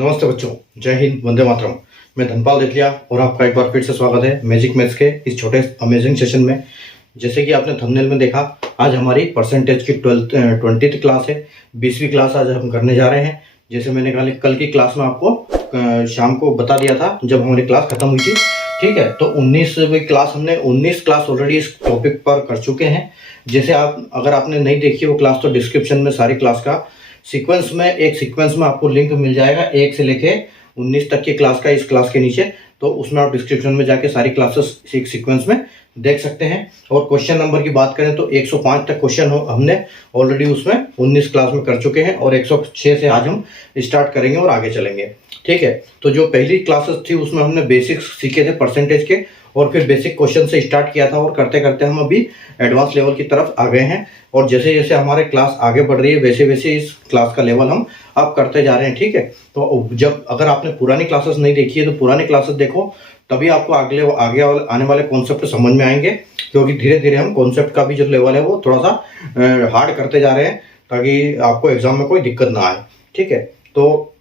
नमस्ते बच्चों, जय हिंद, वंदे मातरम। मैं धनपाल देथलिया और आपका एक बार फिर से स्वागत है मैजिक मैथ्स के इस छोटे अमेजिंग सेशन में। जैसे कि आपने थंबनेल में देखा, आज हमारी परसेंटेज की 20th क्लास है। 20वीं क्लास आज हम करने जा रहे हैं। जैसे मैंने कल की क्लास में आपको शाम को बता दिया था जब हमारी क्लास खत्म हुई थी। ठीक है, तो 19वीं क्लास हमने 19 क्लास ऑलरेडी इस टॉपिक पर कर चुके हैं। जैसे अगर आपने नहीं देखी वो क्लास तो डिस्क्रिप्शन में सारी क्लास का सीक्वेंस में आपको लिंक मिल जाएगा 1 से लेके 19 तक की क्लास का, इस क्लास के नीचे। तो उसमें आप डिस्क्रिप्शन में जाके सारी क्लासेस एक सीक्वेंस में देख सकते हैं। और क्वेश्चन नंबर की बात करें तो 105 तक क्वेश्चन हमने ऑलरेडी उसमें 19 क्लास में कर चुके हैं और 106 से आज हम स्टार्ट करेंगे और आगे चलेंगे। ठीक है, तो जो पहली क्लासेस थी उसमें हमने बेसिक्स सीखे थे परसेंटेज के, और फिर बेसिक क्वेश्चन से स्टार्ट किया था और करते करते हम अभी एडवांस लेवल की तरफ आ गए हैं। और जैसे जैसे हमारे क्लास आगे बढ़ रही है वैसे वैसे इस क्लास का लेवल हम अब करते जा रहे हैं। ठीक है, तो जब अगर आपने पुरानी क्लासेस नहीं देखी है तो पुरानी क्लासेस देखो, तभी आपको आगे आने वाले कॉन्सेप्ट समझ में आएंगे। क्योंकि धीरे धीरे हम कॉन्सेप्ट का भी जो लेवल है वो थोड़ा सा हार्ड करते जा रहे हैं ताकि आपको एग्जाम में कोई दिक्कत ना आए। ठीक है, तो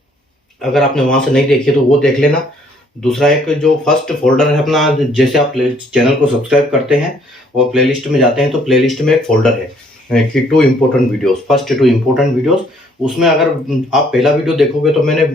अगर आपने वहां से नहीं देखी तो वो देख लेना। दूसरा एक जो फर्स्ट फोल्डर है अपना, जैसे आप चैनल को सब्सक्राइब करते हैं और प्लेलिस्ट में जाते हैं तो प्लेलिस्ट में एक फोल्डर है कि 2 important videos, first 2 important videos. उसमें अगर आप पहला वीडियो देखोगे तो मैंने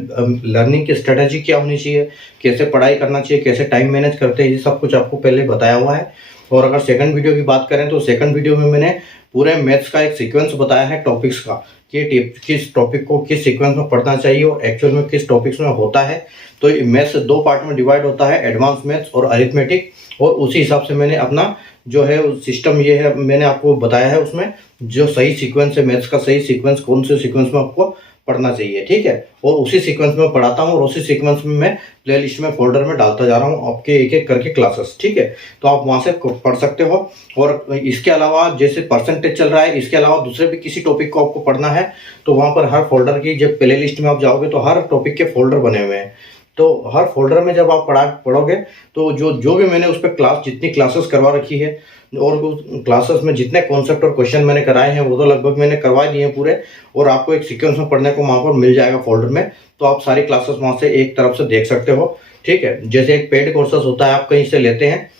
लर्निंग की स्ट्रेटजी क्या होनी चाहिए, कैसे पढ़ाई करना चाहिए, कैसे टाइम मैनेज करते हैं, ये सब कुछ आपको पहले बताया हुआ है। और अगर सेकंड वीडियो की बात करें तो सेकंड वीडियो में मैंने पूरे मैथ्स का एक सीक्वेंस बताया है टॉपिक्स का, कि किस टॉपिक को किस सीक्वेंस में पढ़ना चाहिए और एक्चुअल में किस टॉपिक्स में होता है। तो मैथ्स 2 पार्ट में डिवाइड होता है, एडवांस मैथ्स और अरिथमेटिक। और उसी हिसाब से मैंने अपना जो है सिस्टम ये है, मैंने आपको बताया है उसमें जो सही सीक्वेंस है मैथ्स का, सही सीक्वेंस कौन से सीक्वेंस में आपको पढ़ना चाहिए। ठीक है, और उसी सीक्वेंस में पढ़ाता हूँ और उसी सीक्वेंस में मैं प्लेलिस्ट में फोल्डर में डालता जा रहा हूँ आपके एक एक करके क्लासेस। ठीक है, तो आप वहाँ से पढ़ सकते हो। और इसके अलावा जैसे परसेंटेज चल रहा है, इसके अलावा दूसरे भी किसी टॉपिक को आपको पढ़ना है तो वहाँ पर हर फोल्डर की जब प्लेलिस्ट में आप जाओगे तो हर टॉपिक के फोल्डर बने हुए हैं। तो हर फोल्डर में जब आप पढ़ोगे तो जो भी मैंने उस पर जितनी क्लासेस करवा रखी है और क्लासेस में जितने कॉन्सेप्ट और क्वेश्चन मैंने कराए हैं वो तो लगभग मैंने करवा दिए हैं पूरे, और आपको एक सीक्वेंस में पढ़ने को वहाँ पर मिल जाएगा फोल्डर में। तो आप सारी क्लासेस वहाँ से एक तरफ से देख सकते हो। ठीक है, जैसे एक पेड कोर्सेस होता है, आप कहीं से लेते हैं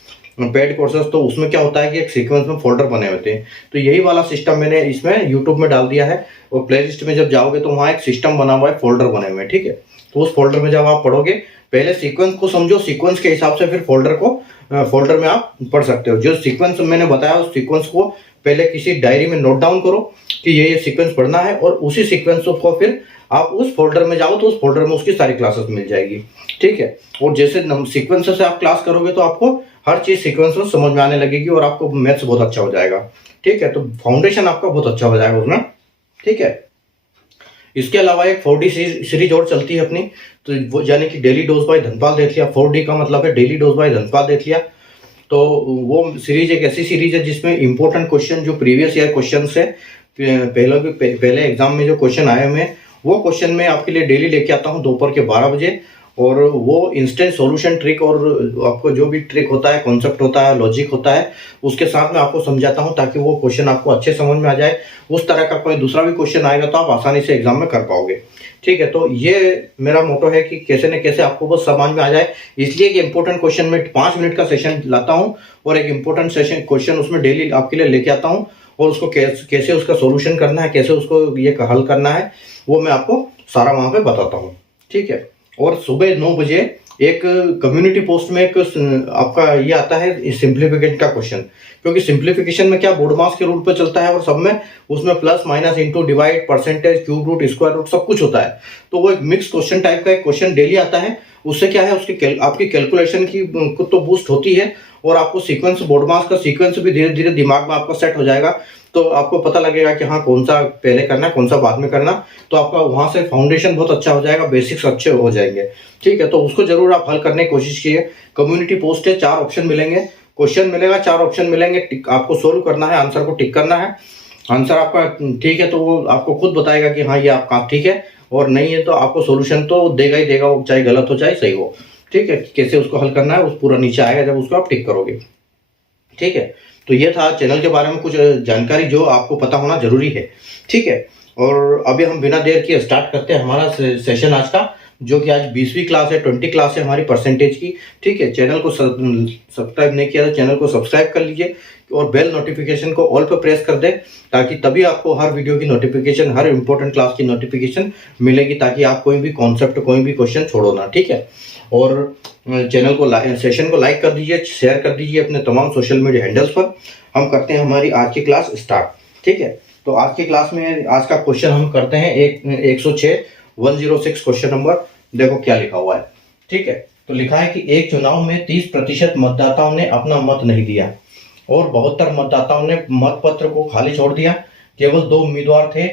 पेड कोर्सेस, तो उसमें क्या होता है कि एक सीक्वेंस में फोल्डर बने होते हैं। तो यही वाला सिस्टम मैंने इसमें यूट्यूब में डाल दिया है। और प्लेलिस्ट में जब जाओगे तो वहाँ एक सिस्टम बना हुआ है, फोल्डर बने हुए हैं। ठीक है, तो उस फोल्डर में जब आप पढ़ोगे पहले सीक्वेंस को समझो, सीक्वेंस के हिसाब से फिर फोल्डर में आप पढ़ सकते हो। जो सीक्वेंस मैंने बताया उस सीक्वेंस को पहले किसी डायरी में नोट डाउन करो कि ये सीक्वेंस पढ़ना है, और उसी सीक्वेंस को फिर आप उस फोल्डर में जाओ तो उस फोल्डर में उसकी सारी क्लासेस मिल जाएगी। ठीक है, और जैसे सीक्वेंस से आप क्लास करोगे तो आपको हर चीज सीक्वेंस में समझ में आने लगेगी और आपको मैथ्स बहुत अच्छा हो जाएगा। ठीक है, तो फाउंडेशन आपका बहुत अच्छा हो जाएगा उसमें। ठीक है, इसके अलावा एक 4D सीरीज और चलती है अपनी, तो वो यानी कि daily dose by Dhanpal Dethliya. 4D का मतलब है daily dose by Dhanpal Dethliya. तो वो सीरीज एक ऐसी सीरीज है जिसमें इंपॉर्टेंट क्वेश्चन जो प्रीवियस ईयर क्वेश्चन से पहले एग्जाम में जो क्वेश्चन आए हुए हैं वो क्वेश्चन मैं आपके लिए डेली लेके आता हूँ दोपहर के 12 बजे। और वो इंस्टेंट सॉल्यूशन ट्रिक और आपको जो भी ट्रिक होता है, कॉन्सेप्ट होता है, लॉजिक होता है, उसके साथ में आपको समझाता हूँ ताकि वो क्वेश्चन आपको अच्छे समझ में आ जाए। उस तरह का कोई दूसरा भी क्वेश्चन आएगा तो आप आसानी से एग्जाम में कर पाओगे। ठीक है, तो ये मेरा मोटो है कि कैसे न कैसे आपको बस समझ में आ जाए, इसलिए कि इंपॉर्टेंट क्वेश्चन में 5 मिनट का सेशन लाता हूँ और एक इंपॉर्टेंट सेशन क्वेश्चन उसमें डेली आपके लिए लेके आता हूँ। और उसको कैसे उसका सोल्यूशन करना है, कैसे उसको ये हल करना है, वो मैं आपको सारा वहाँ पे बताता हूँ। ठीक है, और सुबह 9 बजे एक कम्युनिटी पोस्ट में एक आपका ये आता है सिंप्लीफिकेशन का क्वेश्चन। क्योंकि सिंप्लीफिकेशन में क्या बोर्ड मास के रूल पे चलता है और सब में उसमें plus minus into divide percentage cube root square root सब कुछ होता है। तो वो एक मिक्स क्वेश्चन टाइप का एक क्वेश्चन डेली आता है। उससे क्या है, उसकी आपकी कैलकुलेशन की तो बूस्ट होती है और आपको सीक्वेंस, बोर्ड मास का सीक्वेंस भी धीरे धीरे दिमाग में आपका सेट हो जाएगा। तो आपको पता लगेगा कि हाँ कौन सा पहले करना है, कौन सा बाद में करना। तो आपका वहां से फाउंडेशन बहुत अच्छा हो जाएगा, बेसिक्स अच्छे हो जाएंगे। ठीक है, तो उसको जरूर आप हल करने की कोशिश कीजिए। कम्युनिटी पोस्ट है, 4 ऑप्शन मिलेंगे, क्वेश्चन मिलेगा, 4 ऑप्शन मिलेंगे, आपको सोल्व करना है, आंसर को टिक करना है। आंसर आपका ठीक है तो वो आपको खुद बताएगा कि हाँ ये आपका ठीक है, और नहीं है तो आपको सोल्यूशन तो देगा ही देगा, चाहे गलत हो चाहे सही हो। ठीक है, कैसे उसको हल करना है उस पूरा नीचे आएगा जब उसको आप टिक करोगे। ठीक है, तो ये था चैनल के बारे में कुछ जानकारी जो आपको पता होना जरूरी है। ठीक है, और अभी हम बिना देर के स्टार्ट करते हैं हमारा सेशन आज का। जो कि आज 20वीं क्लास है, 20 क्लास है हमारी परसेंटेज की। ठीक है, चैनल को सब्सक्राइब नहीं किया तो चैनल को सब्सक्राइब कर लीजिए और बेल नोटिफिकेशन को ऑल पे प्रेस कर दें, ताकि तभी आपको हर वीडियो की नोटिफिकेशन, हर इंपॉर्टेंट क्लास की नोटिफिकेशन मिलेगी, ताकि आप कोई भी कॉन्सेप्ट, कोई भी क्वेश्चन छोड़ो ना। ठीक है, और चैनल को सेशन को लाइक कर दीजिए, शेयर कर दीजिए अपने तमाम सोशल मीडिया हैंडल्स पर। हम करते हैं हमारी आज की क्लास स्टार्ट। ठीक है, तो आज की क्लास में आज का क्वेश्चन हम करते हैं 106 क्वेश्चन नंबर। देखो क्या लिखा हुआ है। ठीक है, तो लिखा है कि एक चुनाव में 30% मतदाताओं ने अपना मत नहीं दिया और 72 मतदाताओं ने मत पत्र को खाली छोड़ दिया। केवल 2 उम्मीदवार थे।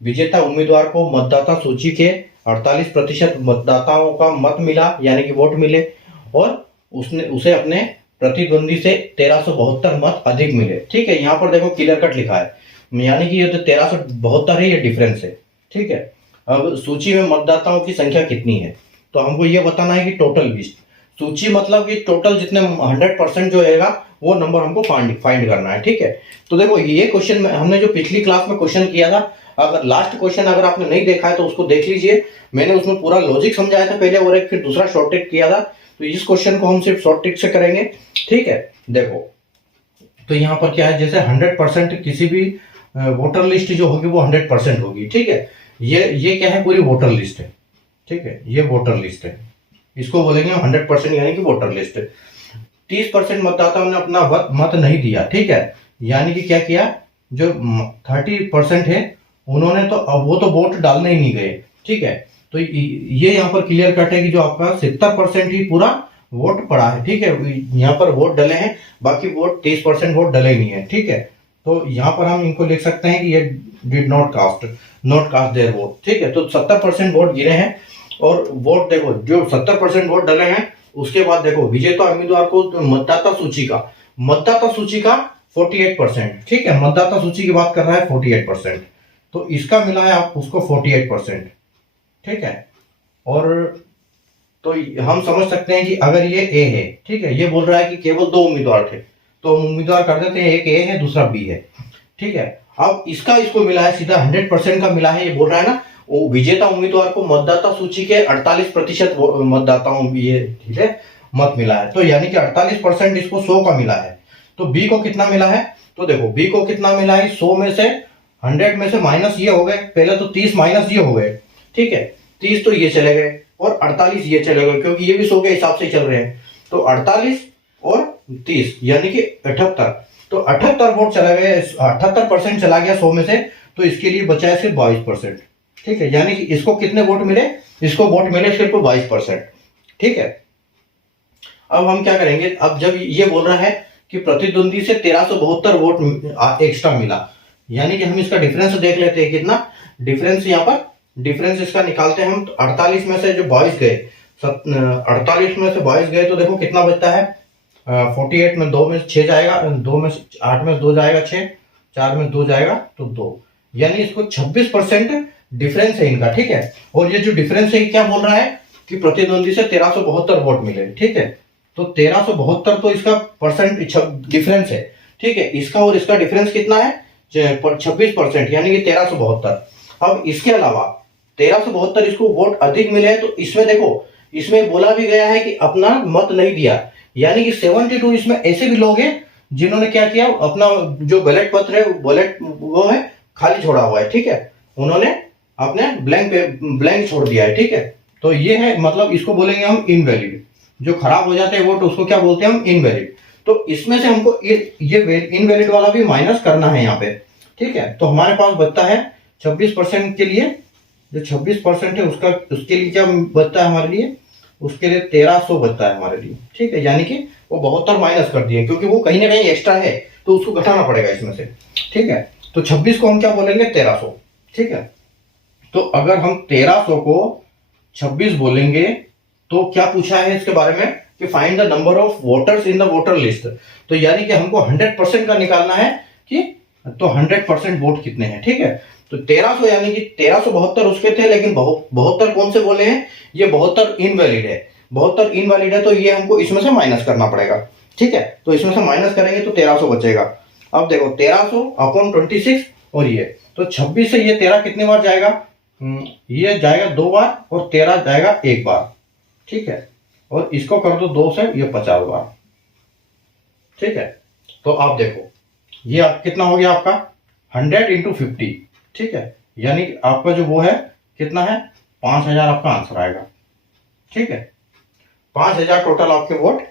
विजेता उम्मीदवार को मतदाता सूची के 48% मतदाताओं का मत मिला, यानी कि वोट मिले, और उसे अपने प्रतिद्वंदी से 1372 मत अधिक मिले। ठीक है, यहाँ पर देखो क्लियर कट लिखा है, यानी कि ये तो 1372 है, ये डिफरेंस है। ठीक है, अब सूची में मतदाताओं की संख्या कितनी है, तो हमको ये बताना है कि टोटल लिस्ट। सूची मतलब कि टोटल जितने 100% जो रहेगा वो नंबर हमको फाइंड करना है। ठीक है, तो देखो ये क्वेश्चन में हमने जो पिछली क्लास में क्वेश्चन किया था, अगर लास्ट क्वेश्चन अगर आपने नहीं देखा है तो उसको देख लीजिए। मैंने उसमें पूरा लॉजिक समझाया था पहले, और एक फिर दूसरा शॉर्ट ट्रिक किया था। तो इस क्वेश्चन को हम सिर्फ शॉर्ट ट्रिक से करेंगे। ठीक है, देखो तो यहाँ पर क्या है, जैसे 100% किसी भी वोटर लिस्ट जो होगी वो 100% होगी। ठीक है, ये क्या है, पूरी वोटर लिस्ट है। ठीक है, ये वोटर लिस्ट है, इसको बोलेंगे हम 100%, यानी कि वोटर लिस्ट। 30% मतदाताओं ने अपना मत नहीं दिया। ठीक है, यानी कि क्या किया, जो 30% है उन्होंने तो अब वो तो वोट डालने ही नहीं गए। ठीक है, तो ये यहाँ पर क्लियर कट है कि जो आपका 70% ही पूरा वोट पड़ा है। ठीक है, यहाँ पर वोट डले हैं, बाकी वोट 30% वोट डले नहीं है। ठीक है, तो यहाँ पर हम इनको लिख सकते हैं कि ये did not cast their vote. ठीक है, तो 70% वोट गिरे हैं। और वोट देखो, जो 70% वोट डले हैं, उसके बाद देखो विजेता उम्मीदवार को मतदाता सूची का 48%। ठीक है, मतदाता सूची की बात कर रहा है 48%, तो इसका मिला है आप उसको 48%। ठीक है, और तो हम समझ सकते हैं कि अगर ये ए है, ठीक है, ये बोल रहा है कि केवल 2 उम्मीदवार थे, तो हम उम्मीदवार कर देते हैं, एक ए है दूसरा बी है। ठीक है, अब इसको मिला है सीधा 100% का मिला है। ये बोल रहा है ना, वो विजेता उम्मीदवार को मतदाता सूची के 48% मतदाताओं ये ठीक है मत मिला है, तो यानी कि 48% इसको 100 का मिला है। तो बी को कितना मिला है, तो देखो बी को कितना मिला है, 100 में से 100 में से माइनस ये हो गए, पहले तो 30 माइनस ये हो गए। ठीक है, 30 तो ये चले गए और 48 ये चले गए, क्योंकि ये भी 100 के हिसाब से चल रहे हैं। तो 48 और 30 यानी कि 78, तो 78 वोट चला गया, 78% चला गया 100 में से, तो इसके लिए बचा है सिर्फ 22%। ठीक है, यानी कि इसको कितने वोट मिले, इसको वोट मिले सिर्फ 22%। ठीक है, अब हम क्या करेंगे, अब जब ये बोल रहा है कि प्रतिद्वंदी से 1372 वोट एक्स्ट्रा मिला, यानी कि हम इसका डिफरेंस देख लेते हैं कितना डिफरेंस। यहाँ पर डिफरेंस इसका निकालते हैं हम। 48 में से जो 22 गए, 48 में से 22 गए, तो देखो कितना बचता है, 48 में 2 में 6 जाएगा, 2 में 8 में 2 जाएगा 6, 4 में 2 जाएगा तो 2, यानी इसको 26% डिफरेंस है इनका। ठीक है, और ये जो डिफरेंस है क्या बोल रहा है कि प्रतिद्वंदी से 1372 वोट मिले। ठीक है, तो 1372 तो इसका परसेंट डिफरेंस है। ठीक है, इसका और इसका डिफरेंस कितना है, 26%, यानी कि 1372। अब इसके अलावा 1372 इसको वोट अधिक मिले हैं, तो इसमें देखो, इसमें बोला भी गया है कि अपना मत नहीं दिया, यानी कि 72 इसमें ऐसे भी लोग हैं जिन्होंने क्या किया, अपना जो बैलेट पत्र है, बैलेट वो है खाली छोड़ा हुआ है। ठीक है, उन्होंने अपने ब्लैंक छोड़ दिया है। ठीक है, तो ये है, मतलब इसको बोलेंगे हम इनवैलिड। जो खराब हो जाते हैं वोट उसको क्या बोलते हैं हम, इनवैलिड। तो इसमें से हमको ये इनवैलिड वाला भी माइनस करना है यहाँ पे। ठीक है, तो हमारे पास बचता है 26% के लिए, जो 26% है उसके लिए क्या बचता है हमारे लिए, उसके लिए 1300 बचता है हमारे लिए। ठीक है, यानी कि वो 72 माइनस कर दिए, क्योंकि वो कहीं ना कहीं एक्स्ट्रा है, तो उसको घटाना पड़ेगा इसमें से। ठीक है, तो 26 को हम क्या बोलेंगे, 1300। ठीक है, तो अगर हम 1300 को 26 बोलेंगे तो क्या पूछा है इसके बारे में कि find the number of voters in the voter list, तो यानी कि हमको 100% का निकालना है कि तो 100% वोट कितने हैं। ठीक है, तो 1300 यानी कि 1372 उसके थे, लेकिन 72 कौन से बोले हैं, ये 72 इनवैलिड है। 72 इनवैलिड है, तो ये हमको इसमें से माइनस करना पड़ेगा। ठीक है, तो इसमें से माइनस करेंगे तो 1300 बचेगा। अब देखो 1300 अपॉन 26 और ये, तो 26 से ये 13 कितनी बार जाएगा, ये जाएगा 2 बार और 13 जाएगा 1 बार, ठीक है। और इसको कर दो 2 से, ये 50 बार, ठीक है। तो आप देखो ये आप कितना हो गया आपका 100 इंटू 50, ठीक है। यानी आपका जो वो है कितना है 5000 आपका आंसर आएगा, ठीक है। 5000 टोटल आपके वोट,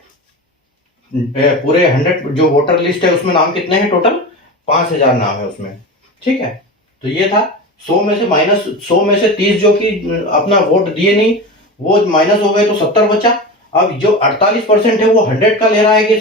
पूरे 100 जो वोटर लिस्ट है उसमें नाम कितने हैं टोटल 5000 नाम है उसमें, ठीक है। तो ये था 100 में से माइनस 100 में से 30 जो कि अपना वोट दिए नहीं वो माइनस हो गए तो 70 बचा। अब जो 48% है वो 100 का ले रहा है कि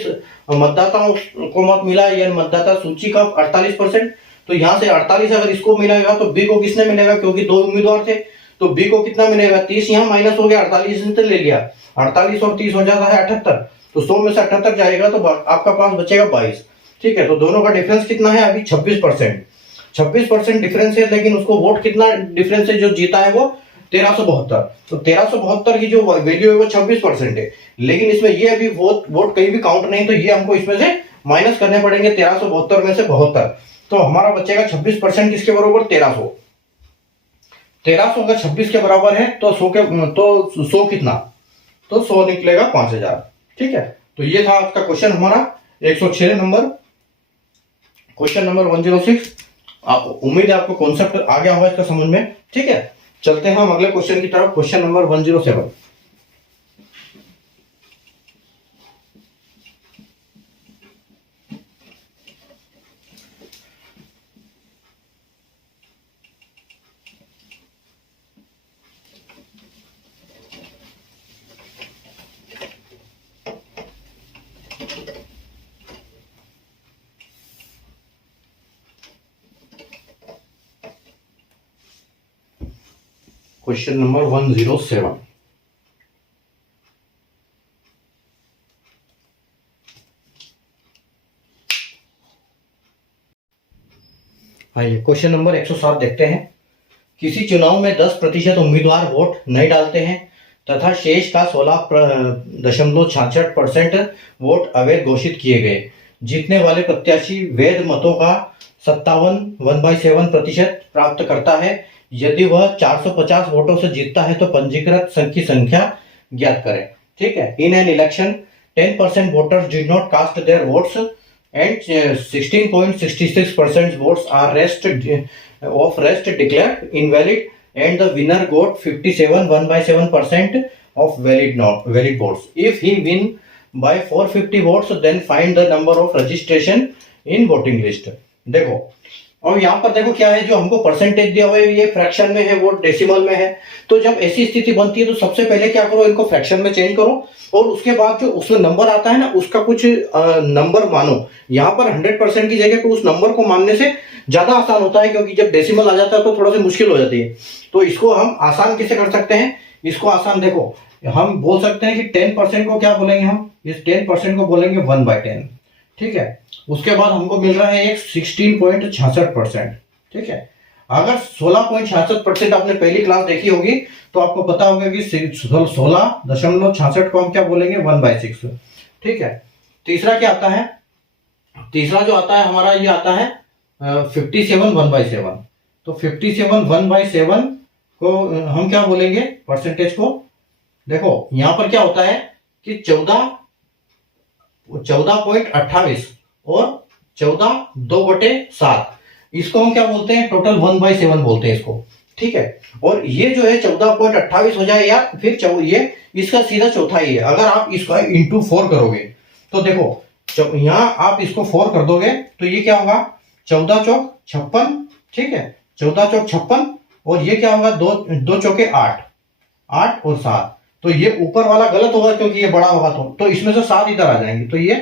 मतदाताओं को मत मिला या मतदाता सूची का 48%। तो यहाँ से 48 अगर इसको मिलेगा तो बी को किसने मिलेगा, क्योंकि 2 उम्मीदवार थे तो बी को कितना मिलेगा 30, यहाँ माइनस हो गया 48 से ले लिया, 48 और 30 हो जाता है 78। तो 100 में से 78 जाएगा तो आपका पास बचेगा 22, ठीक है। तो दोनों का डिफरेंस कितना है अभी 26%, 26% डिफरेंस है। लेकिन उसको वोट कितना डिफरेंस है, जो जीता है वो 1372। तो 1372 की जो वैल्यू है वो 26% है। लेकिन इसमें ये अभी वोट कहीं भी काउंट नहीं, तो ये हमको इसमें से माइनस करने पड़ेंगे 1372 में से 72। तो हमारा बचेगा 26% किसके बराबर 1300। 1300 अगर 26 के बराबर है तो 100 कितना, तो 100 निकलेगा 5000, ठीक है। तो ये था आपका क्वेश्चन हमारा 106 नंबर, क्वेश्चन नंबर 106। उम्मीद है आपको कॉन्सेप्ट आ गया होगा इसका समझ में, ठीक है। चलते हैं हम अगले क्वेश्चन की तरफ, क्वेश्चन नंबर 107। Question number 107। आइए क्वेश्चन नंबर 107 देखते हैं। किसी चुनाव में 10% उम्मीदवार वोट नहीं डालते हैं तथा शेष का 16.66% वोट अवैध घोषित किए गए। जीतने वाले प्रत्याशी वैध मतों का 57.17% प्राप्त करता है। यदि वह 450 वोटों से जीतता है तो पंजीकृत की संख्या ज्ञात करें, ठीक है। In an election 10% voters did not cast their votes and 16.66% votes are rest declared invalid, and the winner got 57.17% of valid votes. If he win by 450 votes, then find the number of registration in voting list. देखो और यहाँ पर देखो क्या है, जो हमको percentage दिया हुआ है ये फ्रैक्शन में है, वो डेसिमल में है। तो जब ऐसी स्थिति बनती है तो सबसे पहले क्या करो, इनको फ्रैक्शन में चेंज करो और उसके बाद जो उसमें नंबर आता है ना उसका कुछ नंबर मानो। यहाँ पर 100% की जगह पे उस नंबर को मानने से ज्यादा आसान होता है, क्योंकि जब डेसिमल आ जाता है तो थोड़ा सा मुश्किल हो जाती है। तो इसको हम आसान कैसे कर सकते हैं, इसको आसान देखो हम बोल सकते हैं कि 10% को क्या बोलेंगे, हम इस 10% को बोलेंगे 1/10, ठीक है। उसके बाद हमको मिल रहा है एक 16.66%, ठीक है। अगर 16.66% आपने पहली क्लास देखी होगी तो आपको पता होगा कि 16.66 को हम क्या बोलेंगे 1/6, ठीक है। तीसरा क्या आता है, तीसरा जो आता है हमारा ये आता है 57/1/7। तो 57/1/7 को हम क्या बोलेंगे परसेंटेज को, देखो यहां पर क्या होता है कि 14.28 और 14 2/7, इसको हम क्या बोलते हैं टोटल 1/7 बोलते हैं इसको, ठीक है। और ये जो है 14.28 हो जाए या फिर ये इसका सीधा चौथाई है। अगर आप इसका इंटू 4 करोगे तो देखो यहाँ आप इसको 4 कर दोगे तो ये क्या होगा 14 चौक 56, ठीक है। 14 चौक 56 और ये क्या होगा 2 चौके 8 और 7। तो ये ऊपर वाला गलत होगा क्योंकि ये बड़ा होगा तो इसमें से 7 इधर आ जाएंगे तो ये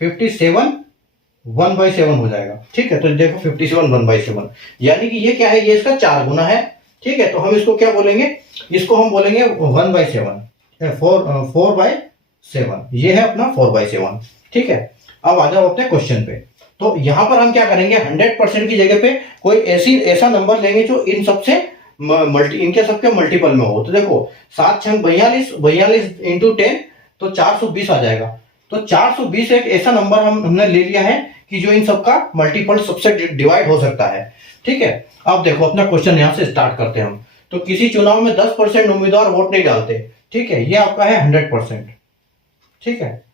57/1/7 हो जाएगा, ठीक है। तो देखो 57/1/7 यानी कि ये क्या है, ये इसका 4 गुना है, ठीक है। तो हम इसको क्या बोलेंगे, इसको हम बोलेंगे 1/7 4/7, ये है अपना 4/7, ठीक है। अब आ जाओ अपने क्वेश्चन पे। तो यहां पर हम क्या करेंगे 100% की जगह पे कोई ऐसा नंबर लेंगे जो इन सबसे इनके सबके मल्टीपल में हो। तो देखो 7 छंग 42 इंटू 10 तो 420 आ जाएगा। तो 420 एक ऐसा नंबर हमने ले लिया है कि जो इन सबका मल्टीपल सबसे डिवाइड हो सकता है, ठीक है। अब देखो अपना क्वेश्चन यहां से स्टार्ट करते हैं हम। तो किसी चुनाव में 10% उम्मीदवार वोट नहीं डालते, ठीक है, ये आपका है 100%, ठीक है।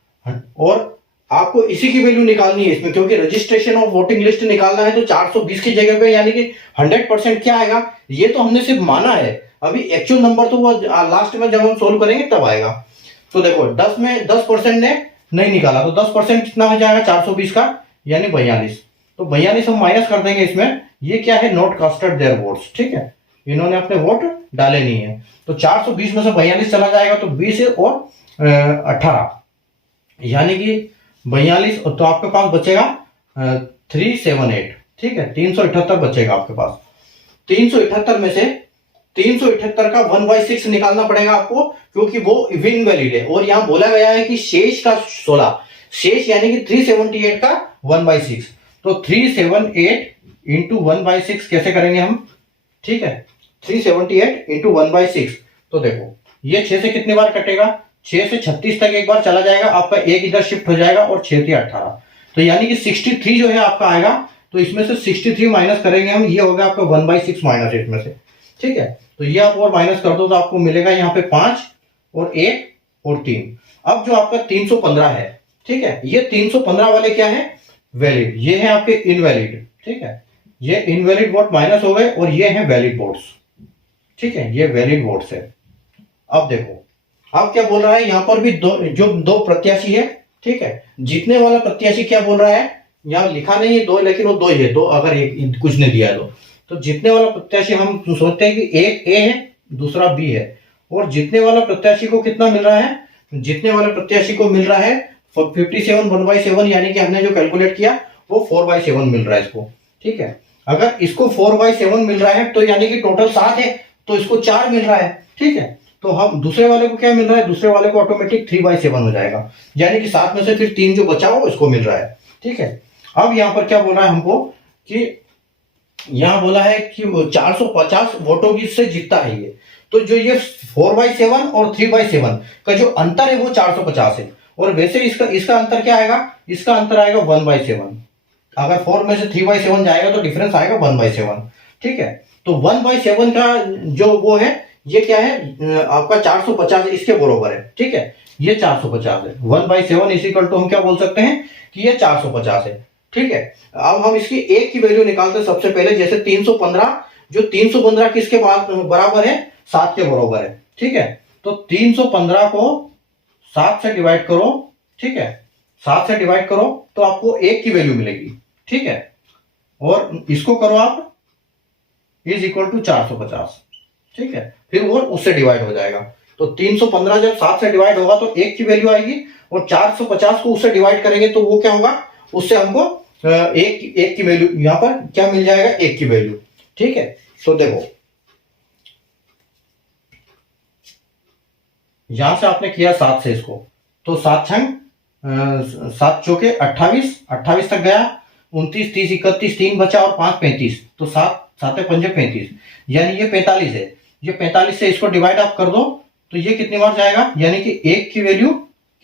और आपको इसी की वैल्यू निकालनी है इसमें, क्योंकि रजिस्ट्रेशन ऑफ वोटिंग लिस्ट निकालना है, तो 420 की जगह पे यानी कि 100% क्या आएगा, ये तो हमने सिर्फ माना है, अभी एक्चुअल नंबर तो वो लास्ट में जब हम सोल्व करेंगे तब आएगा। तो देखो 10 में 10% ने नहीं निकाला, तो 10% कितना हो जाएगा 420 का, यानी 42। तो 42 हम माइनस कर देंगे इसमें, ये क्या है, नॉट कास्टेड देयर वोट्स, ठीक है, इन्होंने अपने वोट डाले नहीं है। तो 420 में से 42 चला जाएगा, तो 20 और 18 यानी कि 42, तो आपके पास बचेगा 378, ठीक है, 378 बचेगा आपके पास। 378 में से 378 का 1/6 निकालना पड़ेगा आपको, क्योंकि वो इनवैलिड है, और यहां बोला गया है कि शेष का 16, शेष यानी कि 378 का 1/6, तो 378 इंटू 1/6 कैसे करेंगे हम, ठीक है, 378 इंटू 1/6, तो देखो ये 6 से कितनी बार कटेगा, 6 से 36 तक एक बार चला जाएगा, आपका एक इधर शिफ्ट हो जाएगा, और 6 से 18, तो यानी कि 63 जो है आपका आएगा, तो इसमें से 63 माइनस करेंगे हम, ये होगा आपका 1/6 माइनस इसमें से, ठीक है। तो ये आप और माइनस कर दो तो आपको मिलेगा यहाँ पे 5 और 1 और 3। अब जो आपका 315 है, ठीक है, ये 315 वाले क्या है, वैलिड, ये है आपके इनवैलिड, ठीक है, ये इनवैलिड वोट माइनस हो गए, और ये है वैलिड वोट्स, ठीक है, ये वैलिड वोट्स है। अब देखो अब क्या बोल रहा है, यहां पर भी दो प्रत्याशी है, ठीक है, जीतने वाला प्रत्याशी क्या बोल रहा है, यहां लिखा नहीं है 2, लेकिन वो 2 ही है, 2 अगर एक कुछ ने दिया है तो जीतने वाला प्रत्याशी हम सोचते हैं कि एक ए है, दूसरा बी है, और जीतने वाला प्रत्याशी को कितना मिल रहा है, जीतने वाले प्रत्याशी को मिल रहा है 57 1/7, यानी कि हमने जो कैलकुलेट किया वो 4/7 मिल रहा है इसको, ठीक है। अगर इसको 4/7 मिल रहा है तो यानी कि टोटल 7 है, तो इसको 4 मिल रहा है, ठीक है, तो हम दूसरे वाले को क्या मिल रहा है, दूसरे वाले को ऑटोमेटिक 3/7 हो जाएगा, यानी कि 7 में से फिर 3 जो बचा हो इसको मिल रहा है, ठीक है। अब यहां पर क्या बोल रहा है हमको कि यहां बोला है कि 450 वोटों की से जीतता है ये, तो जो ये 4/7 और 3/7 का जो अंतर है वो 450 है, और वैसे इसका अंतर क्या आएगा, इसका अंतर आएगा 1/7, अगर 4 में से 3/7 जाएगा तो डिफरेंस आएगा 1/7, ठीक है। तो 1/7 का जो वो है, ये क्या है आपका 450 इसके बराबर है, ठीक है, ये 450 है, 1/7 इज इक्वल टू हम क्या बोल सकते हैं कि ये 450 है, ठीक है। अब हम इसकी एक की वैल्यू निकालते हैं सबसे पहले, जैसे 315, जो 315 किसके बराबर है, 7 के बराबर है, ठीक है। तो 315 को 7 से डिवाइड करो, ठीक है, 7 से डिवाइड करो तो आपको 1 की वैल्यू मिलेगी, ठीक है, और इसको करो आप इज इक्वल टू 450, ठीक है, फिर वो उससे डिवाइड हो जाएगा, तो 315 जब 7 से डिवाइड होगा तो 1 की वैल्यू आएगी, और 450 को उससे डिवाइड करेंगे तो वो क्या होगा, उससे हमको एक की वैल्यू यहां पर क्या मिल जाएगा, 1 की वैल्यू, ठीक है। तो देखो यहां से आपने किया 7 से इसको, तो 7 छंग 7 चौके 28 तक गया, 29 30 31 3 बचा, और 5 35, तो 7 7 5 35, यानी ये 45 है, ये 45 से इसको डिवाइड आप कर दो तो ये कितनी बार जाएगा, यानी कि 1 की वैल्यू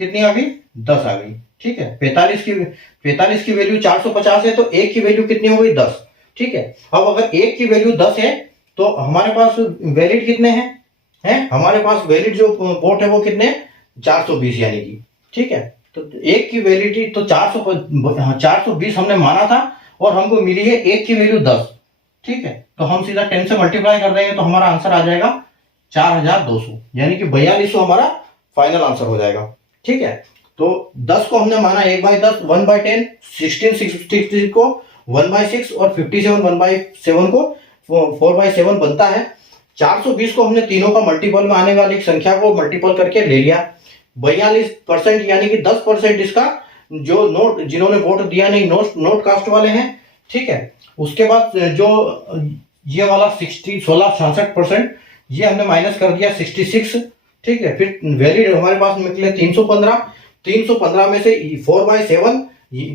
कितनी आ गई, 10 आ गई, ठीक है। 45 की वैल्यू 450 है, तो 1 की वैल्यू कितनी हो गई, 10, ठीक है। अब अगर 1 की वैल्यू 10 है तो हमारे पास वैलिड कितने हैं, हमारे पास वैलिड जो वोट है वो कितने, 420 यानी कि, ठीक है। तो 1 की वैलिडिटी तो 420 हमने माना था, और हमको मिली है 1 की वैल्यू 10, ठीक है। तो हम सीधा 10 से मल्टीप्लाई कर देंगे तो हमारा आंसर आ जाएगा 4200, यानी कि 4200 हमारा फाइनल आंसर हो जाएगा, ठीक है। तो 10 को हमने माना 1/10, 1/10, 16 66 को 1/6, और 57 1/7 को 4/7 बनता है। 420 को हमने तीनों का मल्टीपल में आने वाली संख्या को मल्टीपल करके ले लिया, 42% यानी कि 10% इसका जो नोट जिन्होंने वोट दिया नहीं, नोट कास्ट वाले हैं, ठीक है। उसके बाद जो ये वाला 66% ये हमने माइनस कर दिया 66, ठीक है। फिर वैलिड हमारे पास निकले 315 में से 4/7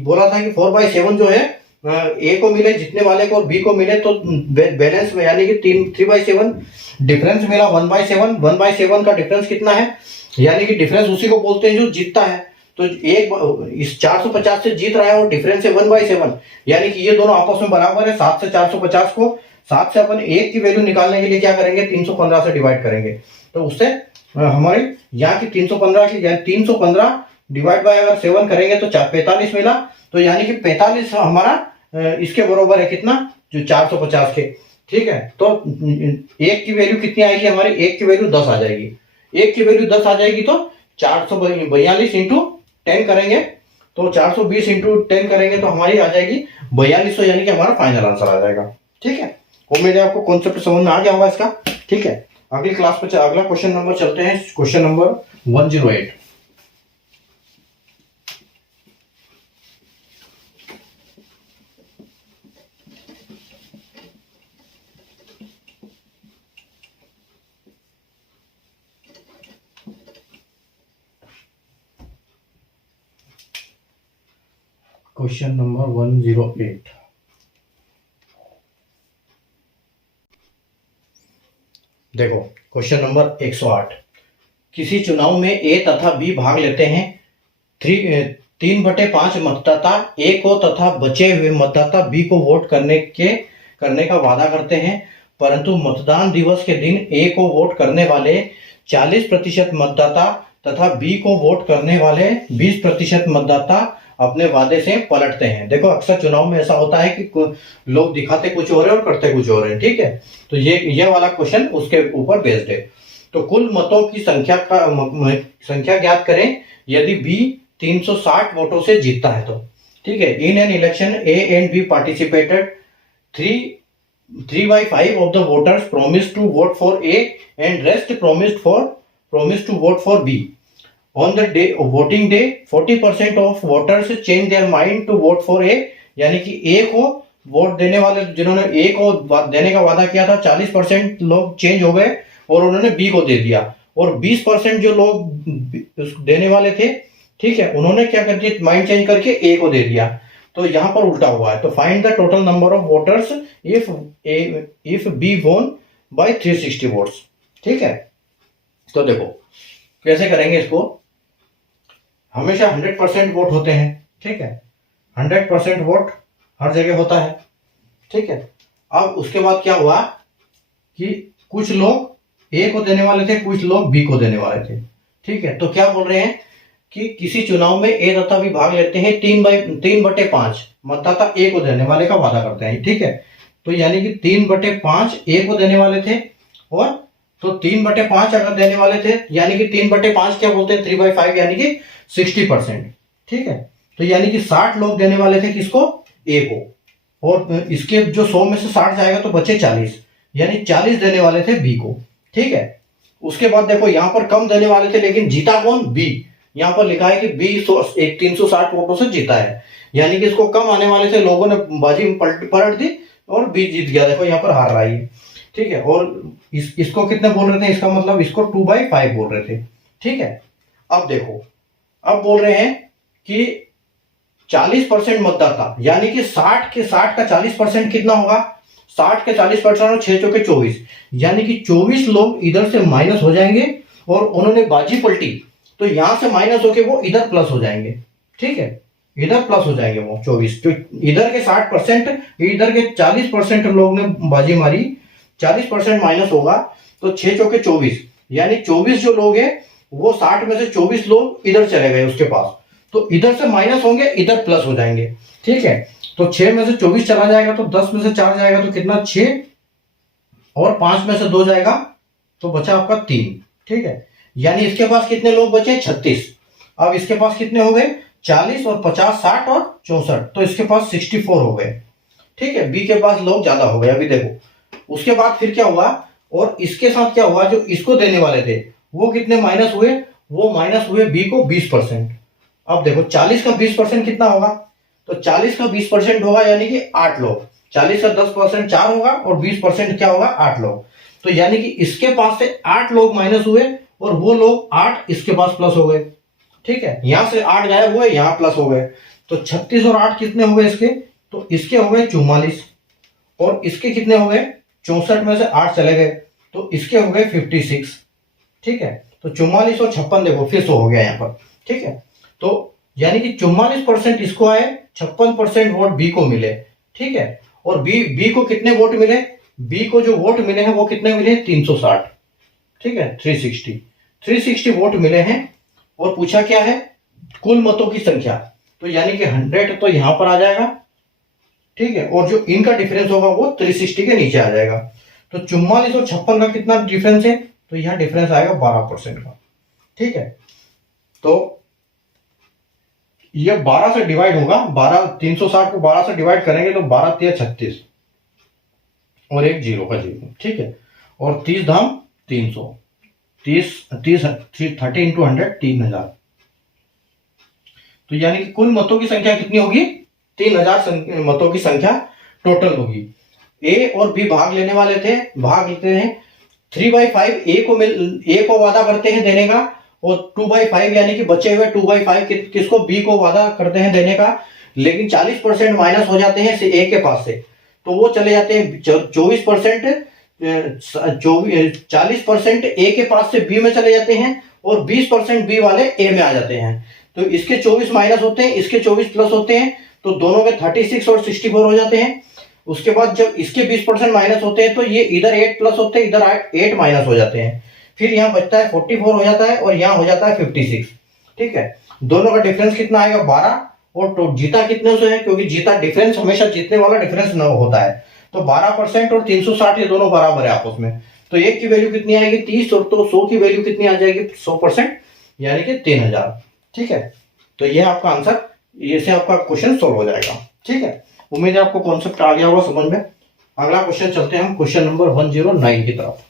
बोला था कि 4/7 जो है ए को मिले जितने वाले को, और बी को मिले, तो बैलेंस में यानी कि 3/7 डिफरेंस मिला 1/7 का डिफरेंस कितना है, यानी कि डिफरेंस उसी को बोलते हैं जो जीतता है। तो इस 450 से जीत रहा है और डिफरेंस है 1/7, यानी कि ये दोनों आपस में बराबर है। 7 से 450 को 7 से अपन 1 की वैल्यू निकालने के लिए क्या करेंगे, 315 से डिवाइड करेंगे। तो उससे हमारी यहाँ की 315 की 315 डिवाइड बाय अगर 7 करेंगे तो 45 मिला। तो यानी कि 45 हमारा इसके बराबर है कितना, जो 450 के। ठीक है, तो 1 की वैल्यू कितनी आएगी हमारी, 1 की वैल्यू 10 आ जाएगी। 1 की वैल्यू 10 आ जाएगी तो 442 इंटू 10 करेंगे, तो 420 इंटू 10 करेंगे तो हमारी आ जाएगी 4200, यानी कि हमारा फाइनल आंसर आ जाएगा। ठीक है, उम्मीद है आपको कॉन्सेप्ट समझ में आ गया होगा इसका। ठीक है, अगली क्लास पे अगला क्वेश्चन नंबर चलते हैं, क्वेश्चन नंबर 108। Question number 108। देखो क्वेश्चन नंबर 108। किसी चुनाव में ए तथा बी भाग लेते हैं। 3/5 मतदाता ए को तथा बचे हुए मतदाता बी को वोट करने का वादा करते हैं, परंतु मतदान दिवस के दिन ए को वोट करने वाले 40% मतदाता तथा बी को वोट करने वाले 20% मतदाता अपने वादे से पलटते हैं। देखो अक्सर चुनाव में ऐसा होता है कि लोग दिखाते कुछ और है और करते कुछ और है। ठीक है, तो ये वाला क्वेश्चन उसके ऊपर बेस्ड है। तो कुल मतों की संख्या ज्ञात करें यदि बी 360 वोटों से जीतता है तो। ठीक है, in an election A and B participated, 3/5 of the voters promised to vote for A and rest promised to vote for B. On the day voting day 40% of voters change their mind to vote for A, यानी कि A को vote देने वाले जिन्होंने A को देने का वादा किया था 40% लोग चेंज हो गए और उन्होंने B को दे दिया, और 20% जो लोग देने वाले थे, ठीक है, उन्होंने क्या कर दिया, माइंड चेंज करके A को दे दिया। तो यहां पर उल्टा हुआ है। तो find the total number of voters if B won by 360 votes. ठीक है, तो देखो कैसे करेंगे इसको। हमेशा 100% वोट होते हैं। ठीक है, 100% वोट हर जगह होता है। ठीक है, अब उसके बाद क्या हुआ कि कुछ लोग ए को देने वाले थे, कुछ लोग बी को देने वाले थे। ठीक है, तो क्या बोल रहे हैं कि किसी चुनाव में ए तथा बी भाग लेते हैं, 3/5 मतदाता ए को देने वाले का वादा करते हैं। ठीक है, तो यानी कि 3/5 ए को देने वाले थे, और तो 3/5 अगर देने वाले थे यानी कि 3/5 क्या बोलते हैं, 3/5 यानी कि 60%। ठीक है, तो यानी कि 60 लोग देने वाले थे किसको, ए को, और इसके जो 100 में से 60 जाएगा तो बचे 40, यानी 40 देने वाले थे बी को। ठीक है, उसके बाद देखो यहां पर कम देने वाले थे लेकिन जीता कौन, बी। यहां पर लिखा है कि बी 360 वोटों से जीता है, यानी कि इसको कम आने वाले थे, लोगों ने बाजी पलट दी और बी जीत गया। देखो यहां पर हार रहा है। ठीक है, और इसको कितने बोल रहे थे, इसका मतलब इसको 2/5 बोल रहे थे। ठीक है, अब देखो अब बोल रहे हैं कि 40% मतदाता, यानी कि 60 का 40% कितना होगा, 60 के 40% और 6 चौके 24, यानी कि 24 लोग इधर से माइनस हो जाएंगे, और उन्होंने बाजी पलटी तो यहां से माइनस होके वो इधर प्लस हो जाएंगे। ठीक है, इधर प्लस हो जाएंगे वो 24, तो इधर के 60%, इधर के 40% लोग ने बाजी मारी, 40% माइनस होगा तो 6 चौके 24, यानी 24 जो लोग हैं वो 60 में से 24 लोग इधर चले गए उसके पास, तो इधर से माइनस होंगे, इधर प्लस हो जाएंगे। ठीक है, तो 6 में से 24 चला जाएगा तो 10 में से 4 जाएगा तो कितना, 6, और 5 में से 2 जाएगा तो बचा आपका 3। ठीक है, यानी इसके पास कितने लोग बचे, 36। अब इसके पास कितने हो गए, 40 और 50, 60 और 64, तो इसके पास 64 हो गए। ठीक है, बी के पास लोग ज्यादा हो गए। अभी देखो उसके बाद फिर क्या हुआ, और इसके साथ क्या हुआ, जो इसको देने वाले थे वो कितने माइनस हुए, वो माइनस हुए बी को 20%। अब देखो 40 का 20% कितना होगा, तो 40 का 20% होगा यानी कि 8 लोग, 40 का 10% 4 होगा और 20% क्या होगा, 8 लोग। तो यानी कि इसके पास से 8 लोग माइनस हुए और वो लोग 8 इसके पास प्लस हो गए। ठीक है, यहां से 8 गायब हुए, यहां प्लस हो गए, तो 36 और 8 कितने हो गए इसके, तो इसके हो गए 44, और इसके कितने हो गए, 64 में से 8 चले गए तो इसके हो गए 56। ठीक है, तो 44 और 56 देखो फिर से हो गया यहाँ पर। ठीक है, तो यानी कि 44% इसको आए, 56% वोट बी को मिले, ठीक है। और बी को कितने वोट मिले, बी को जो वोट मिले हैं वो कितने मिले, 360, ठीक है, 360 वोट मिले हैं। और पूछा क्या है, कुल मतों की संख्या, तो यानी कि 100 तो यहां पर आ जाएगा, ठीक है, और जो इनका डिफरेंस होगा वो 360 के नीचे आ जाएगा। तो 44 और 56 का कितना डिफरेंस है, तो यहां डिफरेंस आएगा 12% का, ठीक है। तो ये 12 से डिवाइड होगा, 360 को 12 से डिवाइड करेंगे तो 12 3 36 और एक जीरो का जीरो, ठीक है। और 30 धाम 300, 30 इंटू 100 3000। तो यानी कि कुल मतों की संख्या कितनी होगी, 3000 मतों की संख्या टोटल होगी। ए और बी भाग लेने वाले थे, भाग लेते हैं 3/5 ए को वादा करते हैं देने का, और 2/5 यानी कि बचे हुए 2/5 किसको, बी को वादा करते हैं देने का। लेकिन 40% माइनस हो जाते हैं ए के पास से, तो वो चले जाते हैं 24%, 40% ए के पास से बी में चले जाते हैं, और 20% बी वाले ए में आ जाते हैं। तो इसके 24 माइनस होते हैं, इसके 24 प्लस होते हैं, तो दोनों के 36 और 64 हो जाते हैं। उसके बाद जब इसके 20% माइनस होते हैं तो ये इधर 8 प्लस होते हैं, इधर 8 माइनस हो जाते हैं। फिर यहाँ बचता है 44 हो जाता है, और यहाँ हो जाता है 56, ठीक है। दोनों का डिफरेंस कितना आएगा, 12, और तो जीता कितने से है, क्योंकि जीता डिफरेंस हमेशा जीतने वाला डिफरेंस न होता है। तो 12% और 360 ये दोनों बराबर है आपस में। तो एक की वैल्यू कितनी आएगी, 30, और तो 100 की वैल्यू कितनी आ जाएगी, 100%, यानी कि 3000, ठीक है। तो ये आपका आंसर, ये से आपका क्वेश्चन सोल्व हो जाएगा, ठीक है। उम्मीद है आपको कॉन्सेप्ट आ गया होगा समझ में। अगला क्वेश्चन चलते हैं हम क्वेश्चन नंबर 109 की तरफ।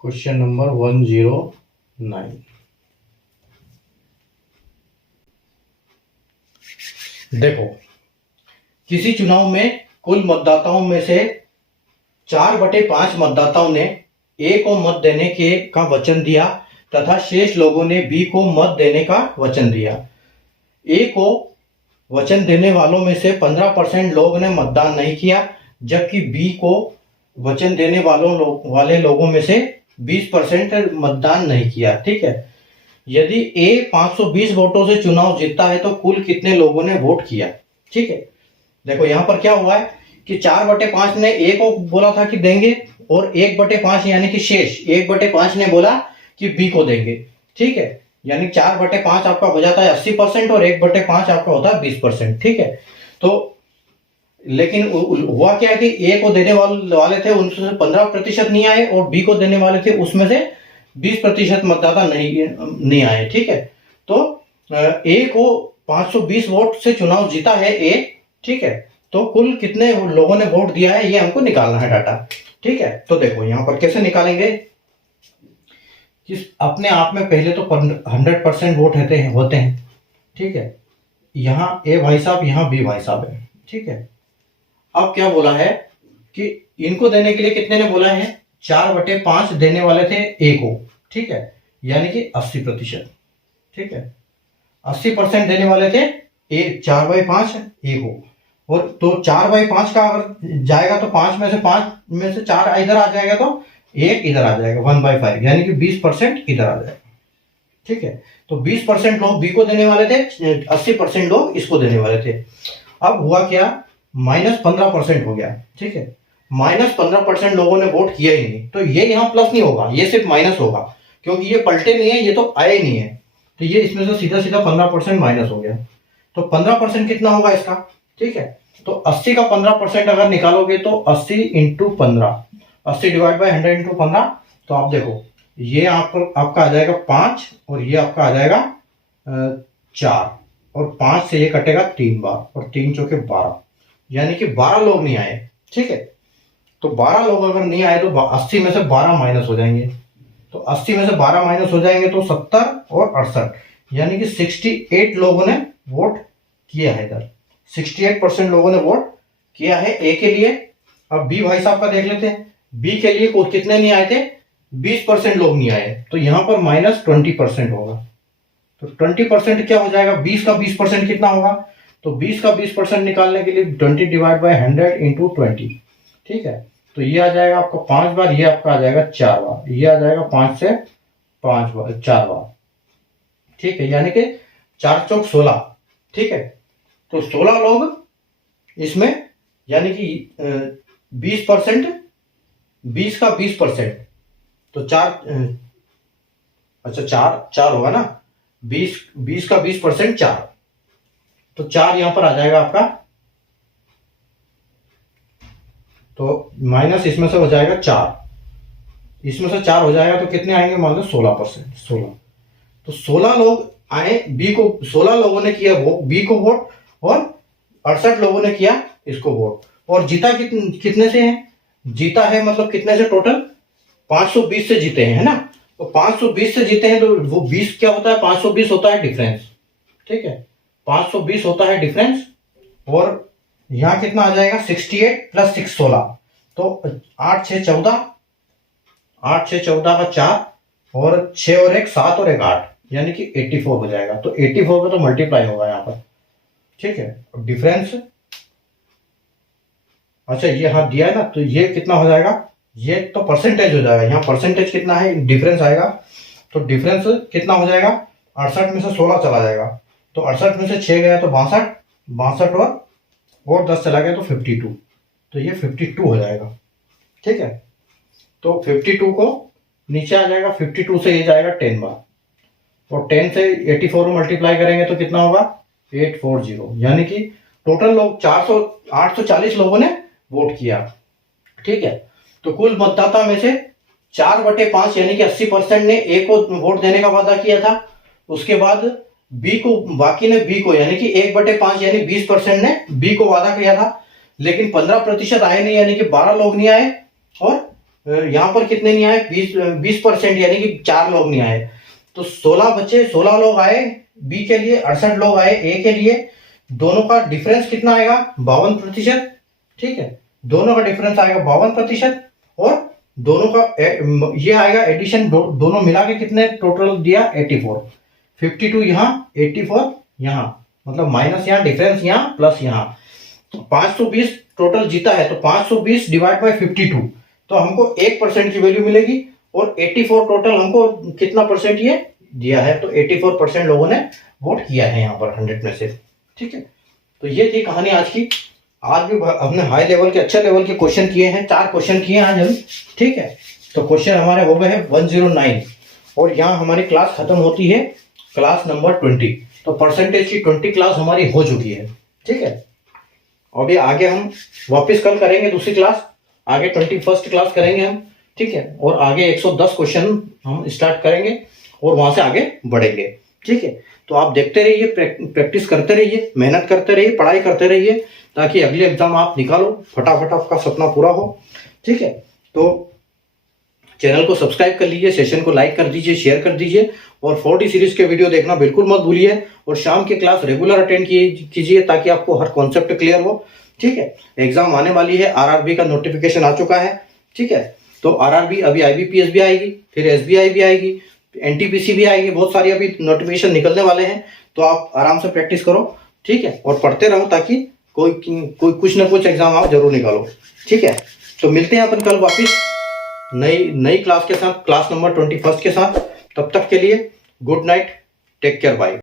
Question number 109। देखो, किसी चुनाव में कुल मतदाताओं में से 4/5 मतदाताओं ने ए को मत देने का वचन दिया, तथा शेष लोगों ने बी को मत देने का वचन दिया। ए को वचन देने वालों में से 15% लोग ने मतदान नहीं किया, जबकि बी को वचन देने वाले लोगों में से 20% मतदान नहीं किया, ठीक है। यदि ए 520 वोटों से चुनाव जीतता है तो कुल कितने लोगों ने वोट किया, ठीक है। देखो यहां पर क्या हुआ है कि 4/5 ने ए को बोला था कि देंगे, और 1/5 यानी कि शेष 1/5 ने बोला कि बी को देंगे, ठीक है। यानी 4/5 आपका हो जाता है 80%, और 1/5 आपका होता है 20%, ठीक है। तो लेकिन हुआ क्या कि ए को देने वाले थे उनसे 15% नहीं आए, और बी को देने वाले थे उसमें से 20% मतदाता नहीं आए, ठीक है। तो ए को 520 वोट से चुनाव जीता है ए, ठीक है। तो कुल कितने लोगों ने वोट दिया है ये हमको निकालना है डाटा, ठीक है। तो देखो यहां पर कैसे निकालेंगे कि अपने आप में पहले तो 100% वोट होते हैं, ठीक है। यहाँ ए भाई साहब, यहाँ बी भाई साहब है, ठीक है। अब क्या बोला है कि इनको देने के लिए कितने ने बोला है, 4/5 देने वाले थे ए को, ठीक है, यानी कि 80%, ठीक है। 80% देने वाले थे ए, 4/5 ए को, और तो 4/5 का अगर जाएगा तो 5 में से 4 इधर आ जाएगा, तो 1 इधर आ जाएगा, 1/5, यानी कि 20% इधर आ जाएगा, ठीक है। तो 20% लोग बी को देने वाले थे, 80% लोग इसको देने वाले थे। अब हुआ क्या, -15% हो गया, ठीक है। -15% लोगों ने वोट किया ही नहीं, तो ये यहाँ प्लस नहीं होगा, ये सिर्फ माइनस होगा, क्योंकि ये पलटे नहीं है, ये तो आए नहीं है। तो ये इसमें से सीधा सीधा 15% माइनस हो गया। तो 15% कितना होगा इसका, ठीक है। तो 80 का 15% अगर निकालोगे तो 80 इंटू 15, 80 डिवाइड बाई 100 इंटू 15, तो आप देखो ये आपका आ जाएगा 5, और ये आपका आ जाएगा 4, और 5 से ये कटेगा 3 बार, और 3 चौके 12, यानी कि 12 लोग नहीं आए, ठीक है। तो 12 लोग अगर नहीं आए तो 80 में से 12 माइनस हो जाएंगे, तो 80 में से 12 माइनस हो जाएंगे तो 70 और 68, यानी कि 68 लोगों ने वोट किया है इधर, 68% लोगों ने वोट किया है ए के लिए। अब बी भाई साहब का देख लेते हैं, बी के लिए कितने नहीं आए थे, 20% लोग नहीं आए, तो यहां पर -20% होगा। तो 20% क्या हो जाएगा, 20 का 20% कितना होगा, तो 20 का 20% निकालने के लिए 20 डिवाइड बाय 100 इंटू 20, ठीक है। तो ये आ जाएगा आपका 5 बार, ये आपका आ जाएगा 4 बार, ये आ जाएगा 5 से 5 बार 4 बार, ठीक है, यानी कि 4 चौक 16, ठीक है। तो 16 लोग इसमें, यानी कि 20%, 20 का 20%, तो 4, अच्छा 4 होगा ना, 20 का 20% 4, तो 4 यहां पर आ जाएगा आपका, तो माइनस इसमें से हो जाएगा 4, इसमें से 4 हो जाएगा तो कितने आएंगे, मान लो 16%, 16। तो 16 लोग आए बी को, 16 लोगों ने किया वो बी को वोट, और 68 लोगों ने किया इसको वोट, और जीता कितने से है, जीता है मतलब कितने से, टोटल 520 से जीते हैं, है ना। तो 520 से जीते हैं, तो वो 20 क्या होता है, 520 होता है डिफरेंस, ठीक है, 520 होता है डिफरेंस। और यहां कितना आ जाएगा, 68 प्लस 6 16, तो 8 6 14, 8 6 14 का 4, और 6 और 1 7 और 1 8, यानी कि 84 हो जाएगा। तो 84 का तो मल्टीप्लाई होगा यहाँ पर, ठीक है। डिफरेंस, अच्छा ये हाँ दिया है ना, तो ये कितना हो जाएगा, ये तो परसेंटेज हो जाएगा, यहाँ परसेंटेज कितना है, डिफरेंस आएगा, तो डिफरेंस कितना हो जाएगा, 68 में से 16 चला जाएगा, तो 68 में से 6 गया तो 62, 62 और 10 चला गया तो 52, तो ये 52 हो जाएगा, ठीक है। तो 52 को नीचे आ जाएगा, 52 से ये जाएगा 10 बार, और 10 से 84 में मल्टीप्लाई करेंगे तो कितना होगा, 840, यानी कि टोटल लोग 840 लोगों ने वोट किया, ठीक है। तो कुल मतदाता में से 4/5 यानी कि 80% ने ए को वोट देने का वादा किया था, उसके बाद बी को, बाकी ने बी को, यानी कि 1/5 यानी 20% ने बी को वादा किया था, लेकिन 15% आए नहीं, यानी कि 12 लोग नहीं आए, और यहां पर कितने नहीं आए, 20% यानी कि 4 लोग नहीं आए, तो 16 बचे, 16 लोग आए बी के लिए, 68 लोग आए ए के लिए, दोनों का डिफरेंस कितना आएगा, 52%, ठीक है, दोनों का डिफरेंस आएगा 52%, और दोनों का ये आएगा एडिशन, दोनों मिला के कितने टोटल दिया, 84, 52 यहाँ, 84 यहाँ, मतलब माइनस यहाँ, डिफरेंस यहाँ, प्लस यहाँ, तो 520 टोटल जीता है, तो 520 डिवाइड बाय 52, तो हमको 1% की वैल्यू मिलेगी, और 84 टोटल हमको कितना परसेंट ये दिया है, तो 84% लोगों ने वोट किया है यहाँ पर 100 में से, ठीक है। तो ये थी कहानी आज की। आज भी हमने हाई लेवल के, अच्छे लेवल के क्वेश्चन किए हैं, 4 क्वेश्चन किए हैं आज हम, ठीक है। तो क्वेश्चन हमारे हो गए हैं 109, और यहाँ हमारी क्लास खत्म होती है क्लास नंबर 20, तो परसेंटेज की 20 क्लास हमारी हो चुकी है, ठीक है। अभी आगे हम वापस कल करेंगे दूसरी क्लास, आगे 21st क्लास करेंगे हम, ठीक है, और आगे 110 क्वेश्चन हम स्टार्ट करेंगे, और वहां से आगे बढ़ेंगे, ठीक है। तो आप देखते रहिए, प्रैक्टिस करते रहिए, मेहनत करते रहिए, पढ़ाई करते रहिए, ताकि अगले एग्जाम आप निकालो, फटाफट आपका सपना पूरा हो, ठीक है। तो चैनल को सब्सक्राइब कर लीजिए, सेशन को लाइक कर दीजिए, शेयर कर दीजिए, और 4D सीरीज के वीडियो देखना बिल्कुल मत भूलिए, और शाम की क्लास रेगुलर अटेंड कीजिए, ताकि आपको हर कॉन्सेप्ट क्लियर हो, ठीक है। एग्जाम आने वाली है, आरआरबी का नोटिफिकेशन आ चुका है, ठीक है। तो आरआरबी, अभी आईबीपीएस भी आएगी, फिर एसबीआई भी आएगी, एनटीपीसी भी आएगी, बहुत सारी अभी नोटिफिकेशन निकलने वाले हैं, तो आप आराम से प्रैक्टिस करो, ठीक है, और पढ़ते रहो, ताकि कोई कुछ ना कुछ एग्जाम आप जरूर निकालो, ठीक है। तो मिलते हैं अपन कल वापिस नई क्लास के साथ, क्लास नंबर 21 के साथ। तब तक के लिए good night, take care, bye.